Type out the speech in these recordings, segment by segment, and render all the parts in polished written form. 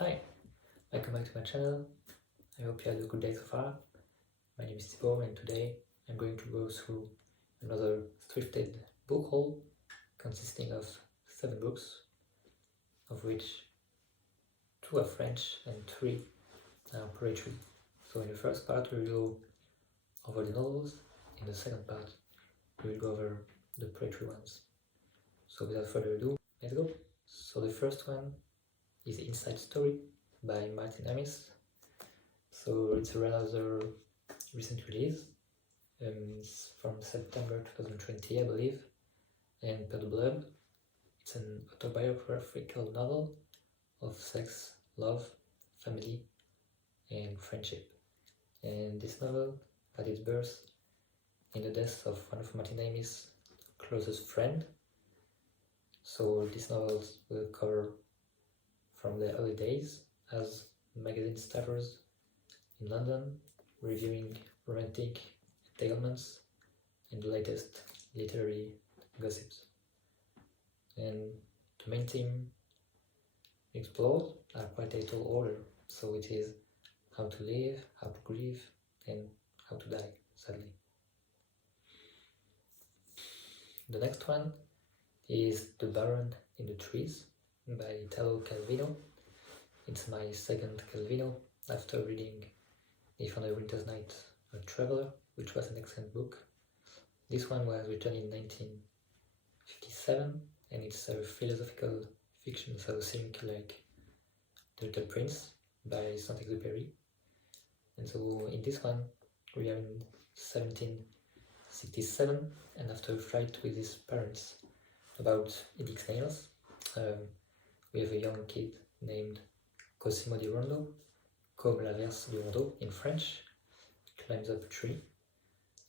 Hi, welcome back to my channel. I hope you had a good day so far. My name is Thibaut and today I'm going to go through another thrifted book haul consisting of 7 books, of which 2 are French and 3 are poetry. So in the first part we will go over the novels, in the second part we will go over the poetry ones. So without further ado, let's go! So the first one is Inside Story by Martin Amis. So it's a rather recent release. It's from September 2020, I believe, and Ipad Vllo. It's an autobiographical novel of sex, love, family, and friendship. And this novel had its birth in the death of one of Martin Amis' closest friend. So these novels will cover from the early days as magazine staffers in London, reviewing romantic entanglements and the latest literary gossips. And the main theme explored are quite a tall order, so it is how to live, how to grieve, and how to die, sadly. The next one is The Baron in the Trees by Italo Calvino. It's my second Calvino after reading If on a Winter's Night a Traveler, which was an excellent book. This one was written in 1957 and it's a philosophical fiction, so think like The Little Prince by Saint-Exupéry. And so in this one we are in 1767 and after a fight with his parents about eating snails, we have a young kid named Cosimo di Rondo, comme l'averse du Rondo in French, climbs up a tree,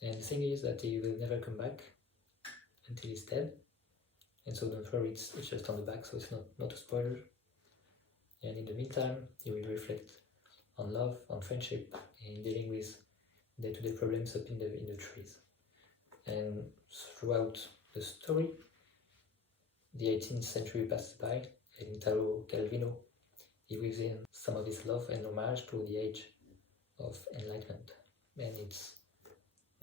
and the thing is that he will never come back until he's dead, and so don't worry, it's just on the back, so it's not a spoiler. And in the meantime he will reflect on love, on friendship, and dealing with day-to-day problems up in the trees. And throughout the story the 18th century passes by, and Italo Calvino he weaves in some of his love and homage to the age of enlightenment, and it's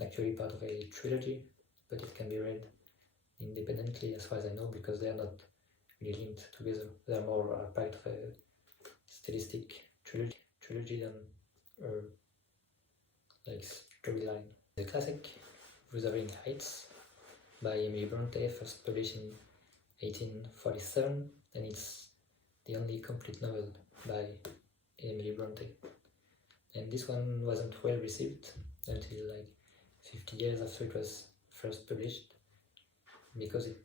actually part of a trilogy, but it can be read independently as far as I know, because they are not really linked together. They are more part of a stylistic trilogy than like storyline. The classic Wuthering Heights by Emily Bronte, first published in 1847, and it's the only complete novel by Emily Bronte. And this one wasn't well received until like 50 years after it was first published, because it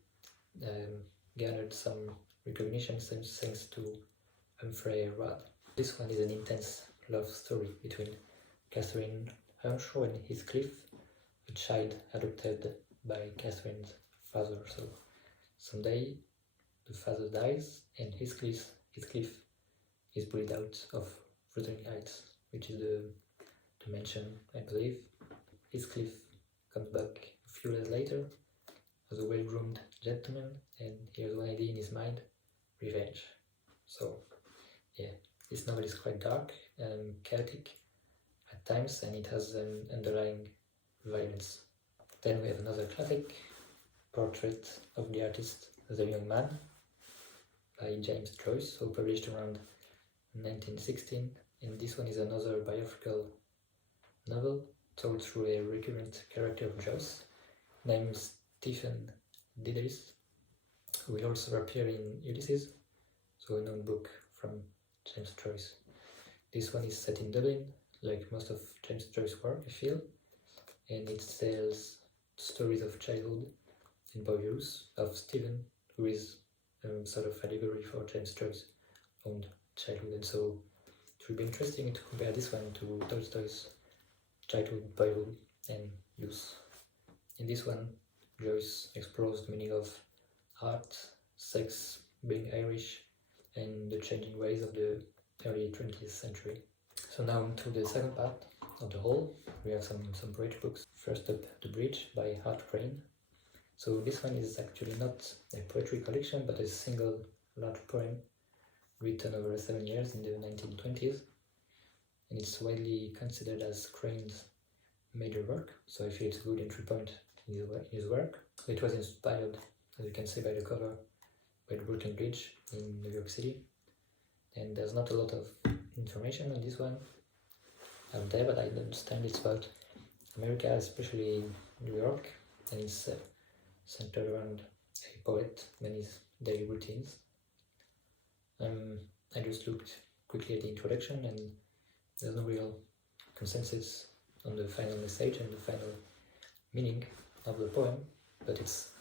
garnered some recognition thanks to Humphrey Rudd. This one is an intense love story between Catherine Earnshaw and Heathcliff, a child adopted by Catherine's father. So someday the father dies and Heathcliff is bullied out of Wuthering Heights, which is the mansion, I believe. Heathcliff comes back a few years later as a well-groomed gentleman, and he has one idea in his mind: revenge. So yeah, this novel is quite dark and chaotic at times, and it has an underlying violence. Then we have another classic, Portrait of the Artist as a Young Man by James Joyce, so published around 1916, and this one is another biographical novel told through a recurrent character of Joyce named Stephen Dideris, who will also appear in Ulysses, so a known book from James Joyce. This one is set in Dublin, like most of James Joyce's work, I feel, and it tells stories of childhood and boyhood of Stephen, who is sort of allegory for James Joyce's own childhood, and so it will be interesting to compare this one to Tolstoy's childhood, boyhood, and youth. In this one, Joyce explores the meaning of art, sex, being Irish, and the changing ways of the early 20th century. So now into the second part of the whole, we have some poetry books. First up, The Bridge by Hart Crane. So this one is actually not a poetry collection, but a single large poem written over 7 years in the 1920s, and it's widely considered as Crane's major work, so I feel it's a good entry point in his work. So it was inspired, as you can see by the cover, by the Brooklyn Bridge in New York City, and there's not a lot of information on this one out there, but I understand it's about America, especially New York, and it's centered around a poet and his daily routines. I just looked quickly at the introduction, and there's no real consensus on the final message and the final meaning of the poem, but it's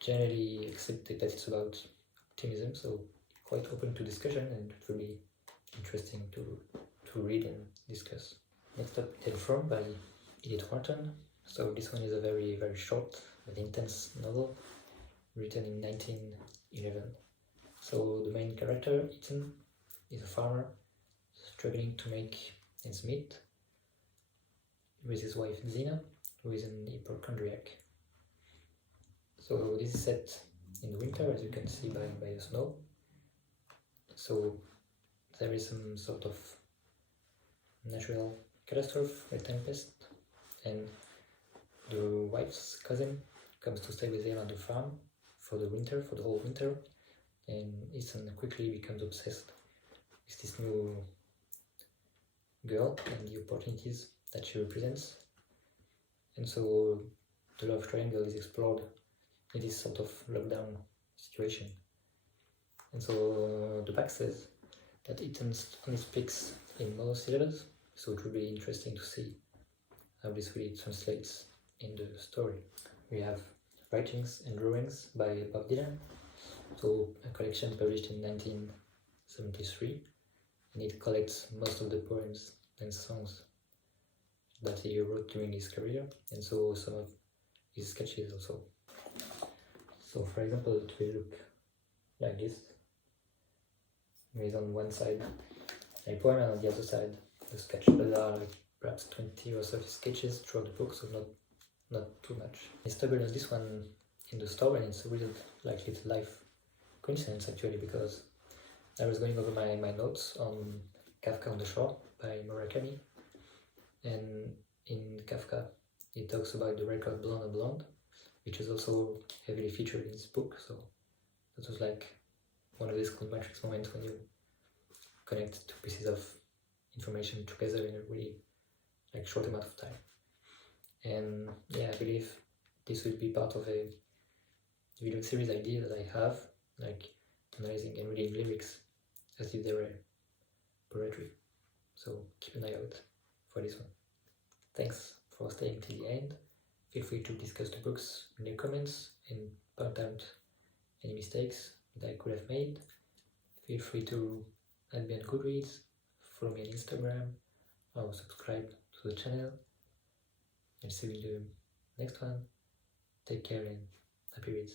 generally accepted that it's about optimism, so quite open to discussion, and it will be interesting to read and discuss. Next up, Ted From by Edith Wharton. So this one is a very, very short but intense novel written in 1911. So the main character, Ethan, is a farmer struggling to make ends meet with his wife Zina, who is an hypochondriac. So this is set in the winter, as you can see by the snow. So there is some sort of natural catastrophe, a tempest, and the wife's cousin comes to stay with him on the farm for the whole winter, and Ethan quickly becomes obsessed with this new girl and the opportunities that she represents. And so the love triangle is explored in this sort of lockdown situation. And so the back says that Ethan only speaks in monosyllables, so it will be interesting to see how this really translates in the story. We have Writings and Drawings by Bob Dylan, so a collection published in 1973, and it collects most of the poems and songs that he wrote during his career, and so some of his sketches also. So for example, it will look like this, with on one side a poem and on the other side the sketch, but there are like perhaps 20 or 30 sketches throughout the book, so not too much. I stumbled on this one in the store, and it's a real like little life coincidence actually, because I was going over my notes on Kafka on the Shore by Murakami, and in Kafka he talks about the record Blonde on Blonde, which is also heavily featured in this book, so that was like one of these cool matrix moments when you connect two pieces of information together in a really like short amount of time. And yeah, I believe this will be part of a video series idea that I have, like analyzing and reading lyrics as if they were poetry. So keep an eye out for this one. Thanks for staying till the end. Feel free to discuss the books in the comments and point out any mistakes that I could have made. Feel free to add me on Goodreads, follow me on Instagram, or subscribe to the channel. And see you in the next one. Take care and happy reads.